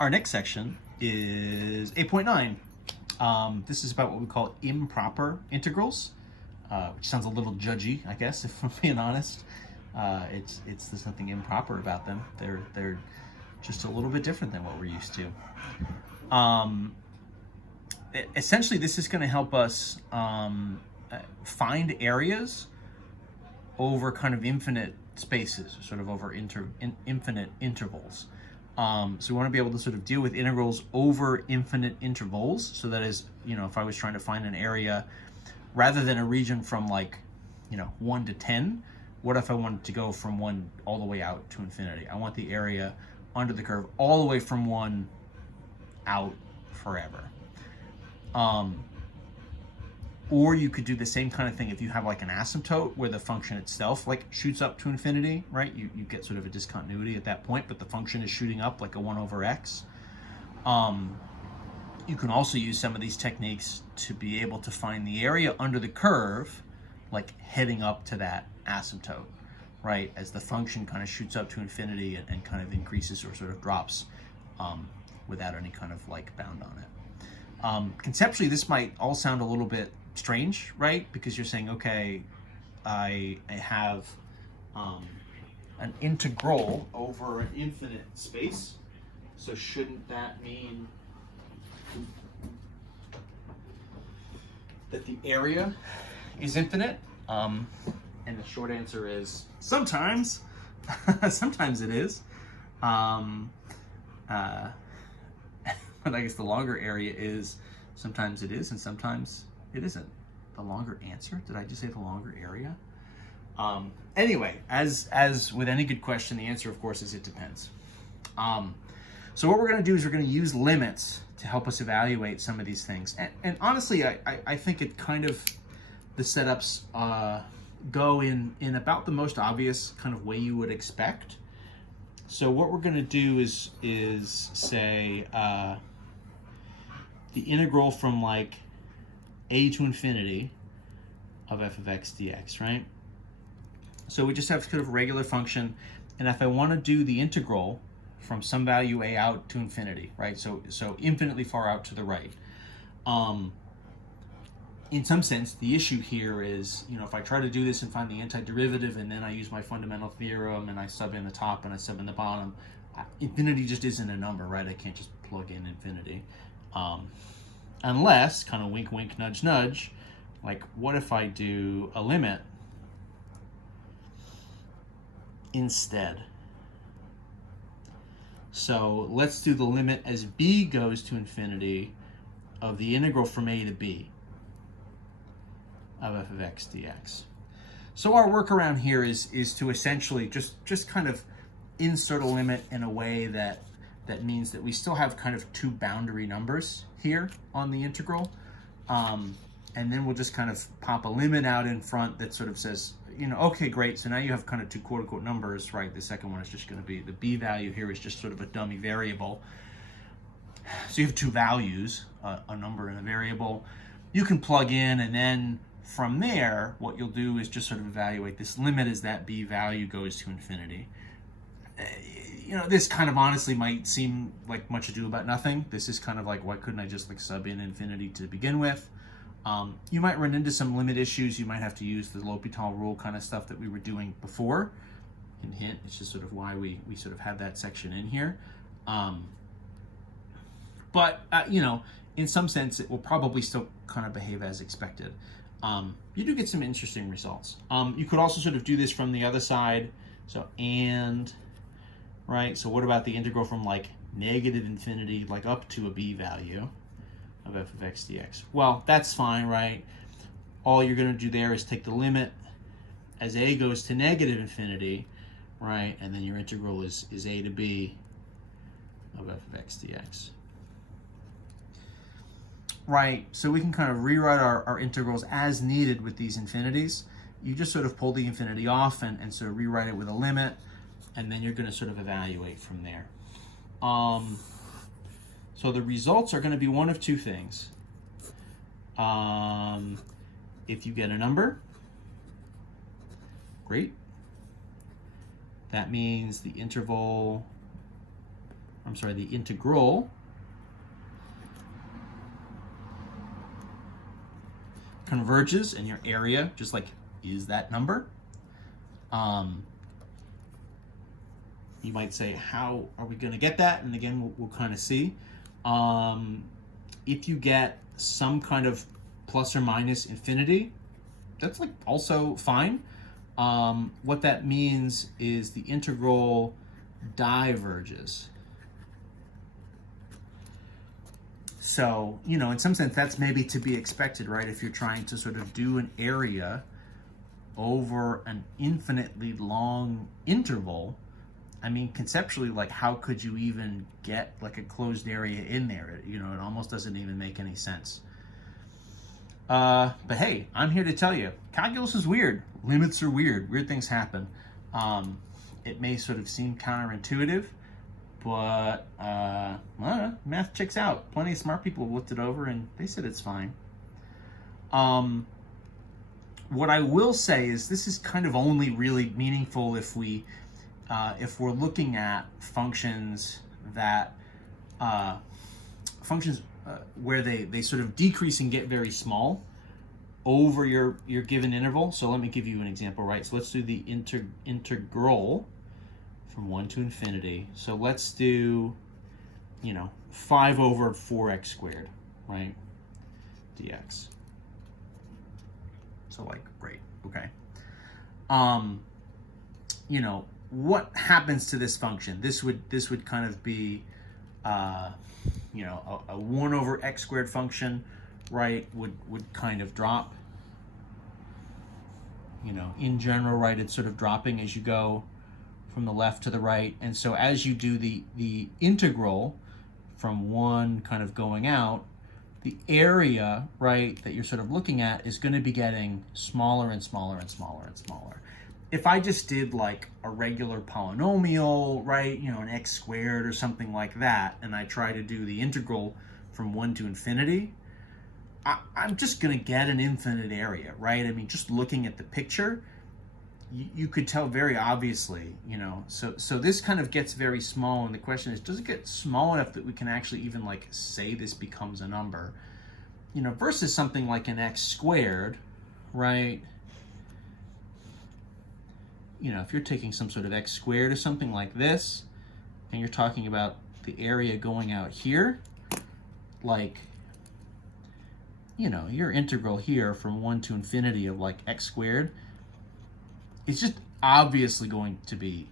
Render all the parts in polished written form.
Our next section is 8.9. This is about what we call improper integrals, which sounds a little judgy, I guess, if I'm being honest. There's nothing improper about them. They're just a little bit different than what we're used to. Essentially, this is going to help us find areas over kind of infinite spaces, sort of over infinite intervals. So we want to be able to sort of deal with integrals over infinite intervals. So that is, if I was trying to find an area, rather than a region from 1 to 10, what if I wanted to go from 1 all the way out to infinity? I want the area under the curve all the way from 1 out forever. Or you could do the same kind of thing if you have like an asymptote where the function itself shoots up to infinity, right? You get sort of a discontinuity at that point, but the function is shooting up like a 1 over x. You can also use some of these techniques to be able to find the area under the curve, like heading up to that asymptote, right? As the function kind of shoots up to infinity and kind of increases or sort of drops without any kind of bound on it. Conceptually, this might all sound a little bit strange, right? Because you're saying, okay, I have an integral over an infinite space, so shouldn't that mean that the area is infinite? And the short answer is sometimes. Sometimes it is. But I guess the longer area is sometimes it is and sometimes it isn't. The longer answer? Did I just say the longer area? Anyway, as with any good question, the answer, of course, is it depends. So what we're going to do is we're going to use limits to help us evaluate some of these things. And honestly, I think it kind of, the setups go in about the most obvious kind of way you would expect. So what we're going to do is say the integral from a to infinity of f of x dx, right? So we just have kind of a regular function, and if I want to do the integral from some value a out to infinity, right? So infinitely far out to the right. In some sense, the issue here is, if I try to do this and find the antiderivative and then I use my fundamental theorem and I sub in the top and I sub in the bottom, infinity just isn't a number, right? I can't just plug in infinity. Unless, kind of wink, wink, nudge, nudge, what if I do a limit instead? So let's do the limit as b goes to infinity of the integral from a to b of f of x dx. So our workaround here is to essentially just kind of insert a limit in a way that means that we still have kind of two boundary numbers here on the integral. And then we'll just kind of pop a limit out in front that sort of says, okay, great. So now you have kind of two quote unquote numbers, right? The second one is just going to be the b value here is just sort of a dummy variable. So you have two values, a number and a variable. You can plug in, and then from there, what you'll do is just sort of evaluate this limit as that b value goes to infinity. This kind of honestly might seem like much ado about nothing. This is kind of like, why couldn't I just sub in infinity to begin with? You might run into some limit issues. You might have to use the L'Hopital rule kind of stuff that we were doing before. And hint, it's just sort of why we sort of have that section in here. But in some sense, it will probably still kind of behave as expected. You do get some interesting results. You could also sort of do this from the other side. So, right? So what about the integral from negative infinity, up to a b value of f of x dx? Well, that's fine, right? All you're going to do there is take the limit as a goes to negative infinity, right? And then your integral is a to b of f of x dx. Right, so we can kind of rewrite our integrals as needed with these infinities. You just sort of pull the infinity off and sort of rewrite it with a limit, and then you're going to sort of evaluate from there. So the results are going to be one of two things. If you get a number, great. That means the interval, the integral converges, and your area just like is that number. You might say, how are we going to get that? And again, we'll kind of see. If you get some kind of plus or minus infinity, that's like also fine. What that means is the integral diverges. So, you know, in some sense, that's maybe to be expected, right? If you're trying to sort of do an area over an infinitely long interval, I mean, conceptually, like, how could you even get like a closed area in there? You know, it almost doesn't even make any sense. But hey, I'm here to tell you, calculus is weird. Limits are weird. Weird things happen. It may sort of seem counterintuitive, but I don't know, math checks out. Plenty of smart people have looked it over and they said it's fine. What I will say is this is kind of only really meaningful if we're looking at functions that where they sort of decrease and get very small over your given interval. So let me give you an example, right? So let's do the integral from 1 to infinity. So let's do, 5 over 4x squared, right? dx. So like, great, okay. What happens to this function? This would kind of be, a 1 over x squared function, right, would kind of drop. In general, right, it's sort of dropping as you go from the left to the right. And so as you do the integral from 1 kind of going out, the area, right, that you're sort of looking at is going to be getting smaller and smaller and smaller and smaller. If I just did like a regular polynomial, right, an x squared or something like that, and I try to do the integral from 1 to infinity, I'm just going to get an infinite area, right? I mean, just looking at the picture, you could tell very obviously, so this kind of gets very small, and the question is, does it get small enough that we can actually even like say this becomes a number, versus something like an x squared, right? If you're taking some sort of x squared or something like this, and you're talking about the area going out here, like, your integral here from 1 to infinity of like x squared, it's just obviously going to be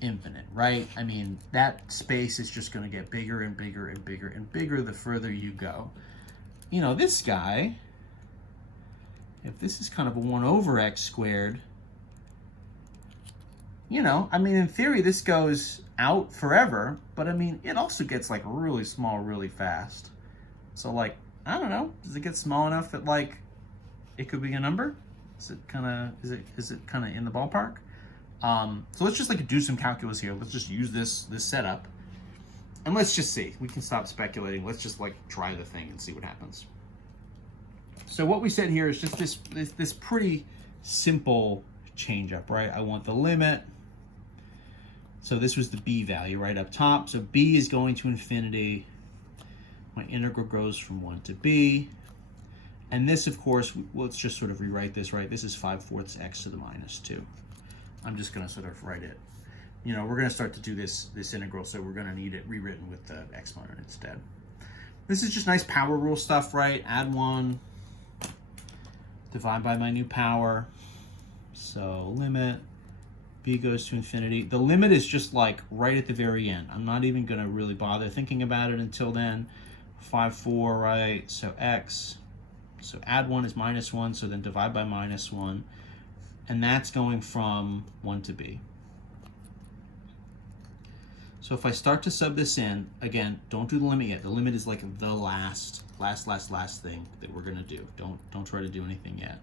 infinite, right? I mean, that space is just going to get bigger and bigger and bigger and bigger the further you go. This guy, if this is kind of a 1 over x squared, I mean, in theory, this goes out forever, but I mean, it also gets like really small really fast. So like, I don't know, does it get small enough that like it could be a number? Is it kind of in the ballpark? So let's just like do some calculus here. Let's just use this setup, and let's just see. We can stop speculating. Let's just like try the thing and see what happens. So what we said here is just this pretty simple change up, right? I want the limit. So this was the b value right up top. So b is going to infinity. My integral goes from 1 to b. And this, of course, let's just sort of rewrite this, right? This is 5/4 x to the minus 2. I'm just going to sort of write it. We're going to start to do this integral, so we're going to need it rewritten with the exponent instead. This is just nice power rule stuff, right? Add 1, divide by my new power. So limit, b goes to infinity. The limit is just like right at the very end. I'm not even going to really bother thinking about it until then. 5/4, right? So x. So add 1 is minus 1, so then divide by minus 1. And that's going from 1 to b. So if I start to sub this in, again, don't do the limit yet. The limit is like the last thing that we're going to do. Don't try to do anything yet.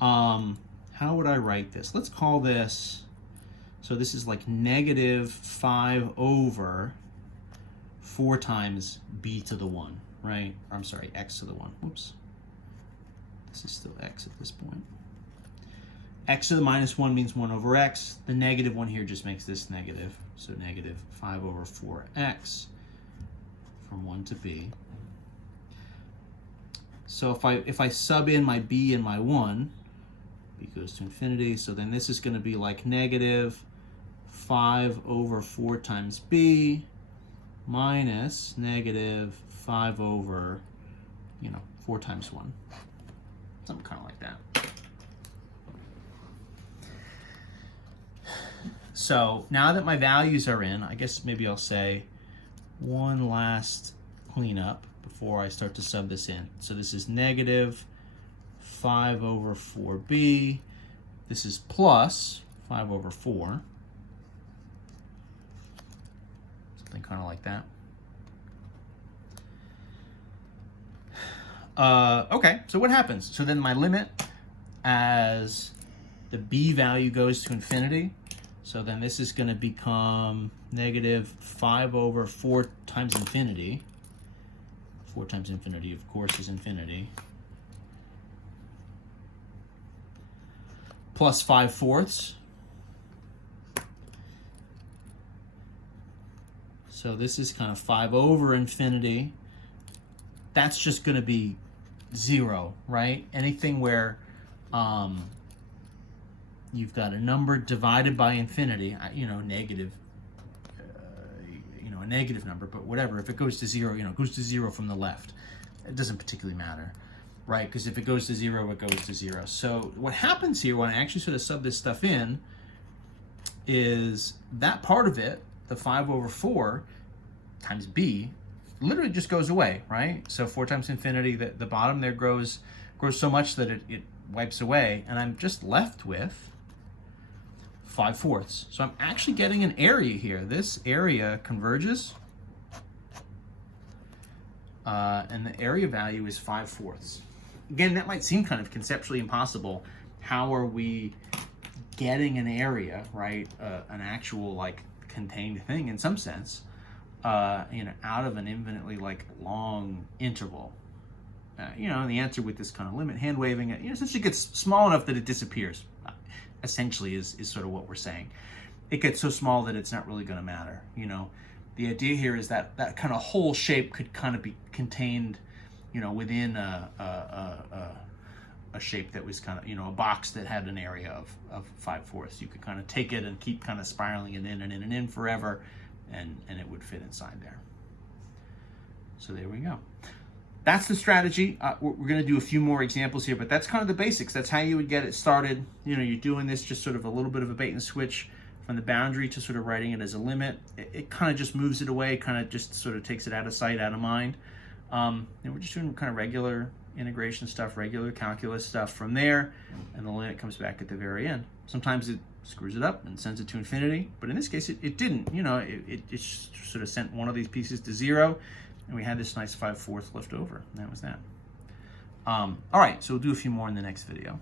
How would I write this? Let's call this, so this is like negative 5 over 4 times b to the 1, right? Or I'm sorry, x to the 1. Whoops. This is still x at this point. X to the minus 1 means 1 over x. The negative one here just makes this negative. So negative 5 over 4x from 1 to b. So if I sub in my b and my 1, b goes to infinity, so then this is going to be like negative 5 over 4 times b minus negative 5 over, 4 times 1. Something kind of like that. So now that my values are in, I guess maybe I'll say one last cleanup before I start to sub this in. So this is negative 5 over 4b. This is plus 5 over 4. Something kind of like that. Okay, so what happens? So then my limit as the b value goes to infinity, so then this is going to become negative 5 over 4 times infinity. 4 times infinity, of course, is infinity. Plus 5/4. So this is kind of 5 over infinity. That's just going to be 0, right? Anything where you've got a number divided by infinity, negative, a negative number, but whatever. If it goes to 0, it goes to 0 from the left. It doesn't particularly matter, right? Because if it goes to 0, it goes to 0. So what happens here when I actually sort of sub this stuff in is that part of it, the 5 over 4 times b, literally just goes away, right? So 4 times infinity, the bottom there grows so much that it wipes away, and I'm just left with 5/4. So I'm actually getting an area here. This area converges, and the area value is 5/4. Again, that might seem kind of conceptually impossible. How are we getting an area, right? An actual contained thing in some sense, out of an infinitely long interval. And the answer with this kind of limit hand waving, essentially gets small enough that it disappears. Essentially is sort of what we're saying. It gets so small that it's not really going to matter. The idea here is that that kind of whole shape could kind of be contained, within a shape that was kind of, a box that had an area of 5/4. You could kind of take it and keep kind of spiraling it in and in and in forever, and it would fit inside there. So there we go. That's the strategy. We're going to do a few more examples here, but that's kind of the basics. That's how you would get it started. You're doing this just sort of a little bit of a bait and switch from the boundary to sort of writing it as a limit. It kind of just moves it away, kind of just sort of takes it out of sight, out of mind. And we're just doing kind of regular integration stuff, regular calculus stuff from there, and the limit comes back at the very end. Sometimes it screws it up and sends it to infinity, but in this case it didn't. It just sort of sent one of these pieces to 0, and we had this nice 5/4 left over, and that was that. All right, so we'll do a few more in the next video.